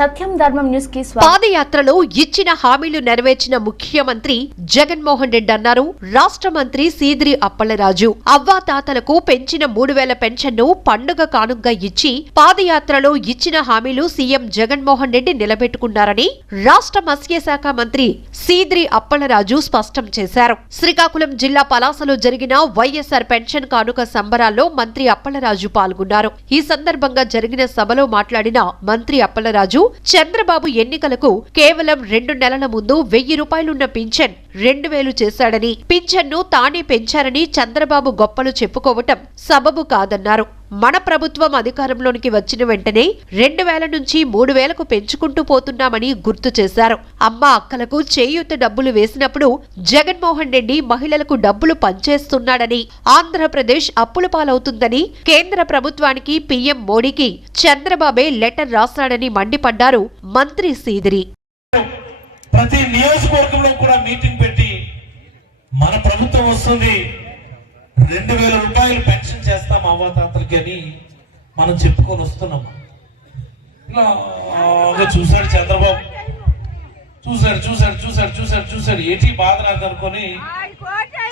సత్యం ధర్మం న్యూస్ కి పాదయాత్రలో ఇచ్చిన హామీలు నెరవేర్చిన ముఖ్యమంత్రి జగన్మోహన్ రెడ్డి అన్నారు. రాష్ట్ర మంత్రి సీదిరి అప్పలరాజు అవ్వాతాతలకు పెంచిన 3000 పెన్షన్ను పండుగ కానుగ్గా ఇచ్చి పాదయాత్రలో ఇచ్చిన హామీలు సీఎం జగన్మోహన్ రెడ్డి నిలబెట్టుకున్నారని రాష్ట్ర మత్స్యశాఖ మంత్రి సీదిరి అప్పలరాజు స్పష్టం చేశారు. శ్రీకాకుళం జిల్లా పలాసలో జరిగిన వైఎస్ఆర్ పెన్షన్ కానుక సంబరాల్లో మంత్రి అప్పలరాజు పాల్గొన్నారు. ఈ సందర్భంగా జరిగిన సభలో మాట్లాడిన మంత్రి అప్పలరాజు చంద్రబాబు ఎన్నికలకు కేవలం 2 నెలల ముందు 1000 రూపాయలున్న పింఛన్ 2000 చేశాడని, పింఛన్ను తానే పెంచారని చంద్రబాబు గొప్పలు చెప్పుకోవటం సబబు కాదన్నారు. మన ప్రభుత్వం అధికారంలోనికి వచ్చిన వెంటనే 2000 నుంచి 3000కు పెంచుకుంటూ పోతున్నామని గుర్తు చేశారు. అమ్మ అక్కలకు చేయూత డబ్బులు వేసినప్పుడు జగన్మోహన్ రెడ్డి మహిళలకు డబ్బులు పంచేస్తున్నాడని, ఆంధ్రప్రదేశ్ అప్పుల పాలవుతుందని కేంద్ర ప్రభుత్వానికి పీఎం మోడీకి చంద్రబాబే లెటర్ రాశాడని మండిపడ్డారు మంత్రి సీదిరి. ప్రతి నియోజకవర్గంలో కూడా మీటింగ్ పెట్టి మన ప్రభుత్వం వస్తుంది, 2000 రూపాయలు పెన్షన్ చేస్తాం అవ్వాతాతలకి అని మనం చెప్పుకొని వస్తున్నాం. ఇలా చూశాడు చంద్రబాబు, చూశాడు ఏంటి బాధ నాకు అనుకొని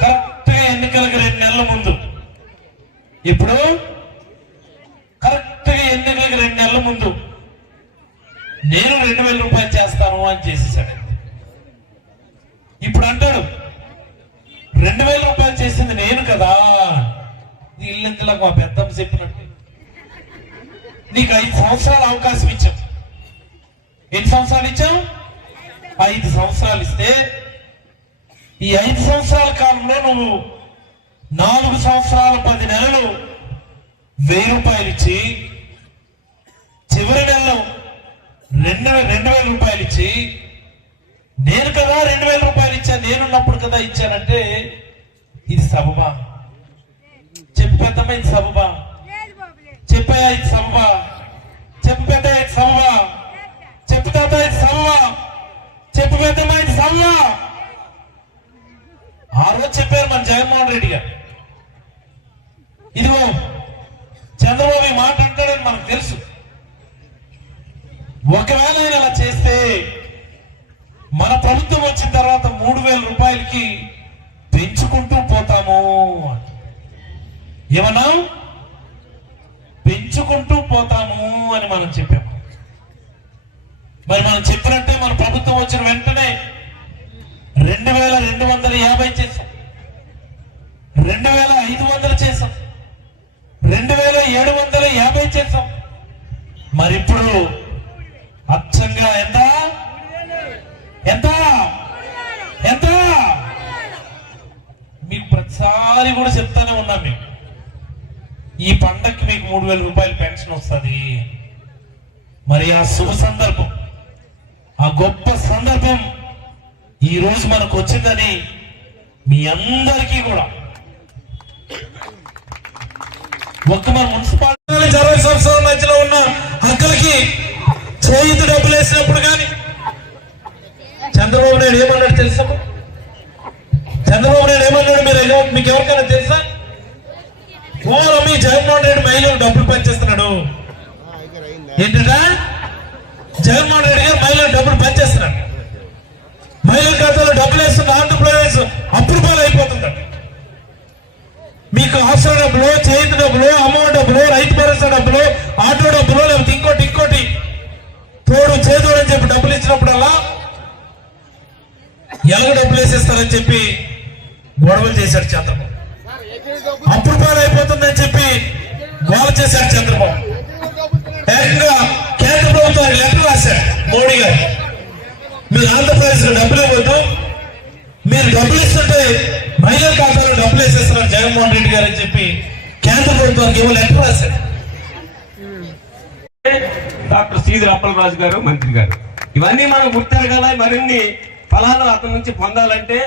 కరెక్ట్ గా ఎన్నికలకు 2 నెలల ముందు, ఇప్పుడు కరెక్ట్ గా ఎన్నికలకు 2 నెలల ముందు నేను 2000 రూపాయలు చేస్తాను అని చేసేసాడు. ఇప్పుడు అంటాడు 2000 రూపాయలు చేసింది నేను కదా. ఇల్లంతలకు మా పెద్దమ్మ చెప్పినట్టు నీకు 5 సంవత్సరాలు అవకాశం ఇచ్చాం. ఎన్ని సంవత్సరాలు ఇచ్చాం? 5 సంవత్సరాలు ఇస్తే ఈ 5 సంవత్సరాల కాలంలో నువ్వు 4 సంవత్సరాల 10 నెలలు 1000 రూపాయలు ఇచ్చి, చివరి నెలలో 2000 రూపాయలు ఇచ్చి, నేను కదా 2000 రూపాయలు ఇచ్చాను, నేనున్నప్పుడు కదా ఇచ్చానంటే ఇది సబబా? చెప్పేద్దామా ఇది సబబా? చెప్పాయా ఇది సబబా? చెప్పేద్దా ఇది సబబా? చెప్పుతాదా ఇది సబబా? చెప్పేద్దామా ఇది సబబా? ఆ రోజు చెప్పారు మన జగన్మోహన్ రెడ్డి గారు. ఇదిగో చంద్రబాబు ఈ మాట అంటాడని మనకు తెలుసు. ఒకవేళ ఆయన అలా చేస్తే మన ప్రభుత్వం వచ్చిన తర్వాత 3000 రూపాయలకి పెంచుకుంటూ పోతాము. ఏమన్నా పెంచుకుంటూ పోతాము అని మనం చెప్పాము. మరి మనం చెప్పినట్టే మన ప్రభుత్వం వచ్చిన వెంటనే 2250 చేసాం, 2500 చేసాం, 2750 చేసాం. మరి ఇప్పుడు అచ్చంగా ఎంత ఎంత ఎంత మీకు ప్రతిసారి కూడా చెప్తానే ఉన్నాం. మేము ఈ పండక్కి మీకు 3000 రూపాయలు పెన్షన్ వస్తుంది. మరి ఆ శుభ సందర్భం, ఆ గొప్ప సందర్భం ఈ రోజు మనకు వచ్చిందని మీ అందరికీ కూడా ఒక్క మన మున్సిపాలిటీ 60 సంవత్సరాల మధ్యలో ఉన్న అక్కలకి చేయూత డబ్బులు వేసినప్పుడు కానీ చంద్రబాబు నాయుడు ఏమన్నాడు తెలుసా? చంద్రబాబు నాయుడు ఏమన్నాడు మీకు ఎవరికైనా తెలుసా? మీ జగన్మోహన్ రెడ్డి మహిళలు డబ్బులు పనిచేస్తున్నాడు. ఏంటంటే జగన్మోహన్ రెడ్డి గారు మహిళలు డబ్బులు పనిచేస్తున్నాడు. మహిళల ఖాతాలో డబ్బులు వేస్తున్న ఆంధ్రప్రదేశ్ అప్పుల పాలు అయిపోతుందంట. మీకు అవసరం డబ్బులు, చేతి డబ్బులు, అమౌంట్ డబ్బులు, రైతు భరోసా డబ్బులు, ఆటో డబ్బులు, లేకపోతే ఇంకోటి తోడు చేదోడు అని చెప్పి డబ్బులు ఇచ్చినప్పుడల్లా ఎలాగ డబ్బులు వేసేస్తారని చెప్పి గొడవలు చేశాడు చంద్రబాబు. అప్పుడు పాలు అయిపోతుందని చెప్పి గోల చేశాడు చంద్రబాబు. ఏకంగా కేంద్ర ప్రభుత్వానికి లెటర్ రాశాడు మోడీ గారు, మీరు ఆంధ్రప్రదేశ్ లో డబ్బులు ఇవ్వద్దు, మీరు డబ్బులు ఇస్తుంటే మహిళల ఖాతాలో డబ్బులు వేసేస్తున్నారు జగన్మోహన్ రెడ్డి గారు అని చెప్పి కేంద్ర ప్రభుత్వానికి ఏమో లెటర్ రాశాడు. డాక్టర్ సీదిరి అప్పలరాజు గారు, మంత్రి గారు, ఇవన్నీ మనం గుర్తెరగాలి. మరిన్ని ఫలాలు అతని నుంచి పొందాలంటే